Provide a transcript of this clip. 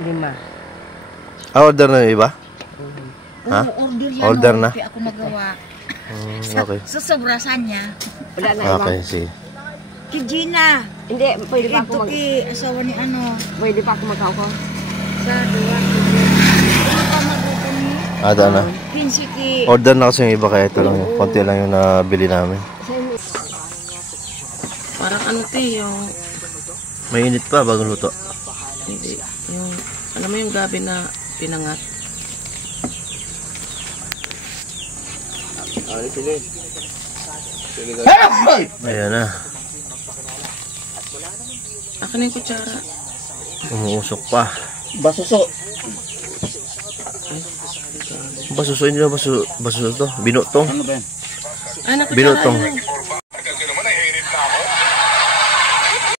5. Order na yung iba? Ha? Order na? Ako nagawa. Okay. Sa sobrasan niya. Okay, sige. Kay Gina. Hindi, pwede pa ako Ito kay asawa ni ano. Pwede pa ako magkauko. Sa 2. Ada na. Pinsi kay... Order na kasi yung iba kaya ito lang yung konti lang yung nabili namin. Parang ano yung... Mainit pa bago luto. Hindi. Yung... Alam mo yung gabi na pinangat? Ayan na. Akin na yung kutsara. Umuusok pa. Basuso. Basuso, hindi na basuso to. Binutong. Ano ba yan? Ay, nakutsara Binutong. yun.